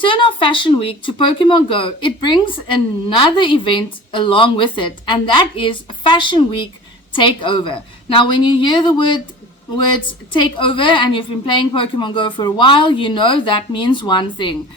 return of Fashion Week to Pokemon Go, it brings another event along with it, and that is Fashion Week Takeover. Now, when you hear the words takeover and you've been playing Pokemon Go for a while, you know that means one thing.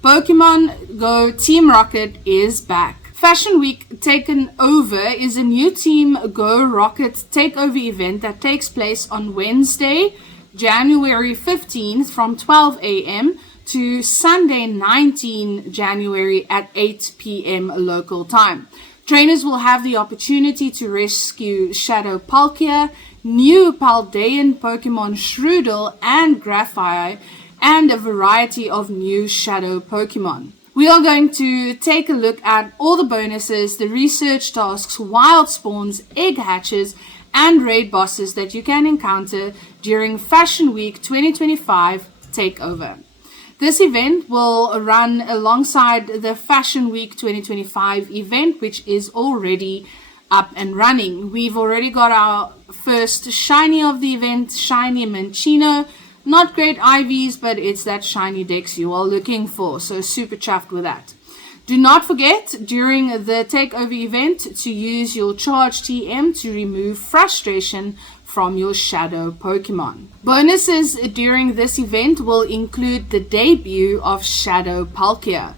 Pokemon Go Team Rocket is back. Fashion Week Taken Over is a new Team Go Rocket takeover event that takes place on Wednesday, January 15th from 12 a.m. to Sunday 19 January at 8 p.m. local time. Trainers will have the opportunity to rescue Shadow Palkia, new Paldean Pokemon Shroodle and Grafaiai, and a variety of new Shadow Pokemon. We are going to take a look at all the bonuses, the research tasks, wild spawns, egg hatches, and raid bosses that you can encounter during Fashion Week 2025 Takeover. This event will run alongside the Fashion Week 2025 event, which is already up and running. We've already got our first shiny of the event, Shiny Minccino. Not great IVs, but it's that shiny Dex you are looking for, so super chuffed with that. Do not forget during the takeover event to use your Charge TM to remove frustration from your Shadow Pokemon. Bonuses during this event will include the debut of Shadow Palkia.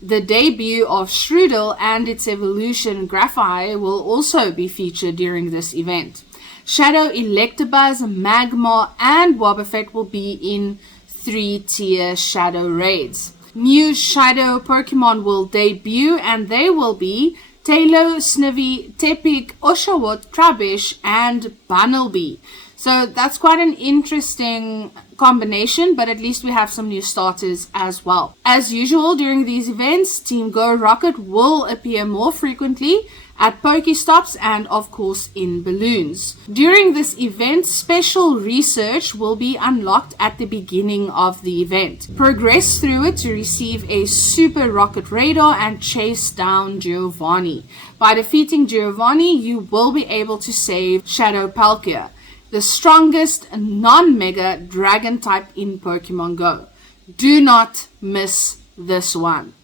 The debut of Shroodle and its evolution Grafaiai will also be featured during this event. Shadow Electabuzz, Magmar, and Wobbuffet will be in 3-tier Shadow raids. New Shadow Pokemon will debut, and they will be Tailo, Snivy, Tepig, Oshawott, Trubbish, and Bunnelby. So that's quite an interesting combination, but at least we have some new starters as well. As usual during these events, Team Go Rocket will appear more frequently at Pokestops and of course in balloons. During this event, special research will be unlocked at the beginning of the event. Progress through it to receive a Super Rocket Radar and chase down Giovanni. By defeating Giovanni, you will be able to save Shadow Palkia, the strongest non-mega dragon type in Pokemon Go. Do not miss this one.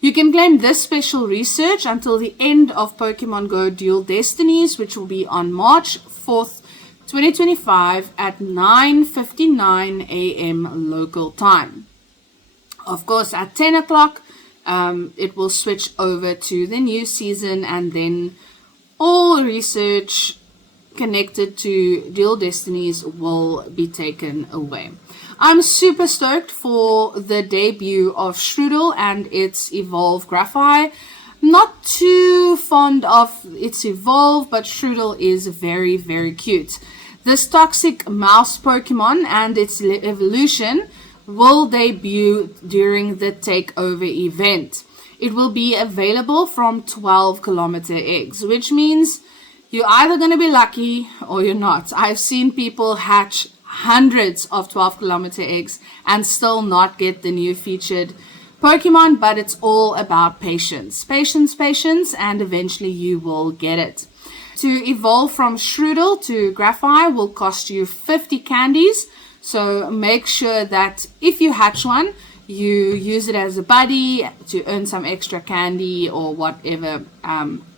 You can claim this special research until the end of Pokemon Go Dual Destinies, which will be on March 4th, 2025 at 9:59 a.m. local time. Of course, at 10 o'clock, it will switch over to the new season, and then all research connected to Dual Destinies will be taken away. I'm super stoked for the debut of Shroodle and its Evolve Grafaiai. Not too fond of its Evolve, but Shroodle is very, very cute. This toxic mouse Pokemon and its evolution will debut during the takeover event. It will be available from 12-kilometer eggs, which means you're either going to be lucky or you're not. I've seen people hatch hundreds of 12-kilometer eggs and still not get the new featured Pokemon, but it's all about patience. Patience, and eventually you will get it. To evolve from Shroodle to Grafaiai will cost you 50 candies, so make sure that if you hatch one, you use it as a buddy to earn some extra candy or whatever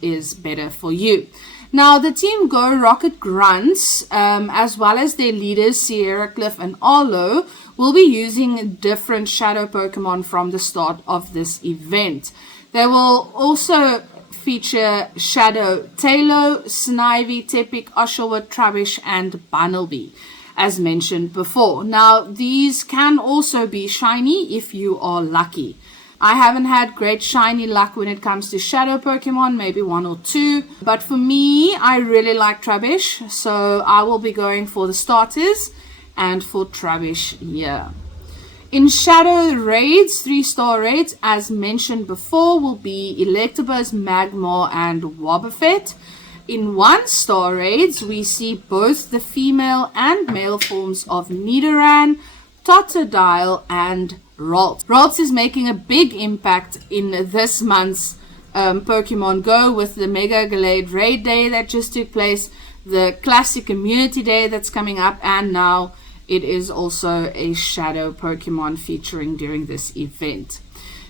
is better for you. Now, the Team Go Rocket Grunts, as well as their leaders, Sierra, Cliff, and Arlo, will be using different Shadow Pokemon from the start of this event. They will also feature Shadow Tailo, Snivy, Tepig, Oshawott, Trubbish, and Bunnelby, as mentioned before. Now, these can also be shiny if you are lucky. I haven't had great shiny luck when it comes to Shadow Pokemon, maybe one or two. But for me, I really like Trubbish, so I will be going for the starters and for Trubbish here. In Shadow raids, 3-star raids, as mentioned before, will be Electabuzz, Magmar, and Wobbuffet. In 1-star raids, we see both the female and male forms of Nidoran, Totodile, and Ralts. Ralts is making a big impact in this month's Pokemon Go with the Mega Glade Raid Day that just took place, the Classic Community Day that's coming up, and now it is also a Shadow Pokemon featuring during this event.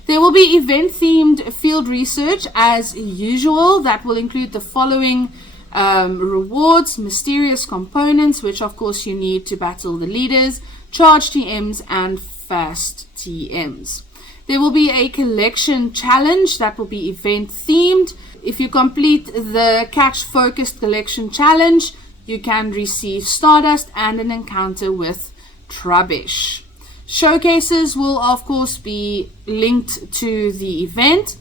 There will be event-themed field research as usual. That will include the following rewards: mysterious components, which of course you need to battle the leaders, charge TMs, and fast TMs. There will be a collection challenge that will be event-themed. If you complete the catch-focused collection challenge, you can receive Stardust and an encounter with Trubbish. Showcases will of course be linked to the event,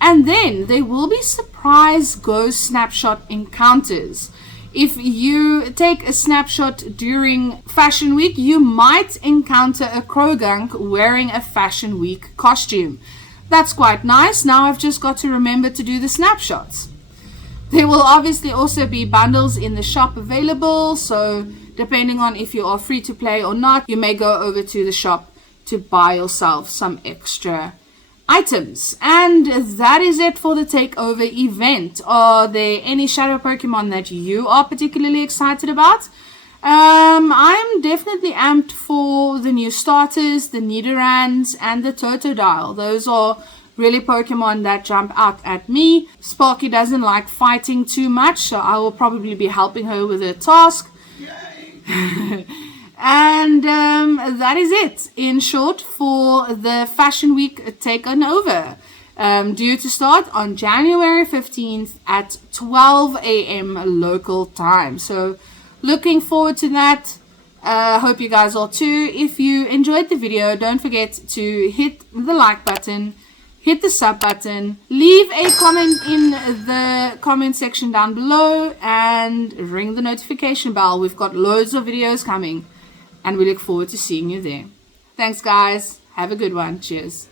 and then there will be surprise ghost snapshot encounters. If you take a snapshot during Fashion Week, you might encounter a Krogunk wearing a Fashion Week costume. That's quite nice. Now I've just got to remember to do the snapshots. There will obviously also be bundles in the shop available, so depending on if you are free to play or not, you may go over to the shop to buy yourself some extra items. And that is it for the takeover event. Are there any Shadow Pokemon that you are particularly excited about? I'm definitely amped for the new starters, the Nidorans, and the Totodile. Those are really Pokemon that jump out at me. Sparky doesn't like fighting too much, so I will probably be helping her with her task. And that is it, in short, for the Fashion Week takeover. Due to start on January 15th at 12 a.m. local time. So looking forward to that. Hope you guys are too. If you enjoyed the video, don't forget to hit the like button, hit the sub button, leave a comment in the comment section down below, and ring the notification bell. We've got loads of videos coming, and we look forward to seeing you there. Thanks guys. Have a good one. Cheers.